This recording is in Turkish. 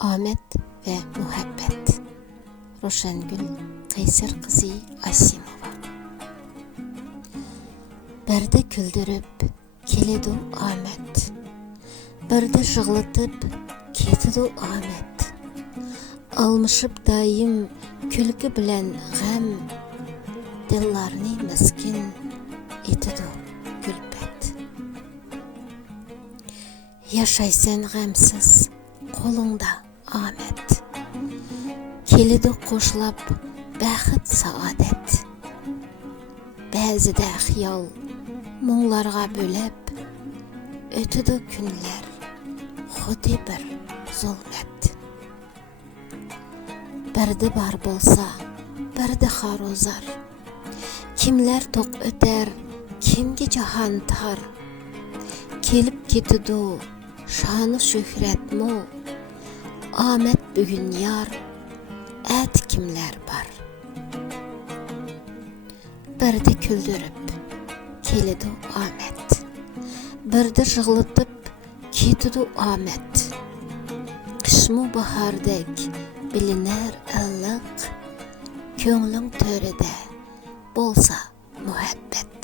Ahmet ve Muhabbet. Roşengül Kaysar kızı Asimova. Birde küldürüp keledi Ahmet, birde jığlatıp ketidi Ahmet. Almışıp daim külkü bilen gam, dillarni miskin etidi gülpet. Yaşaysan gamsiz kolunda Ahmet, keledi qoşlap baxıt saadet. Bəzide xiyal muңlarga bölep, ötüdü günler xudi bir zulmet. Birdi bar bolsa, birdi xarozar, kimler tok öter, kimge jahan tar. Kelip ketidu şanı şöhret mu, Ahmet bugün yar, et kimler bar. Birdi küldürüp keledi Ahmet, birdi jığlatıp ketidi Ahmet. Kışmı bahardek biliner ıllık, köңlüň törede bolsa muhabbet.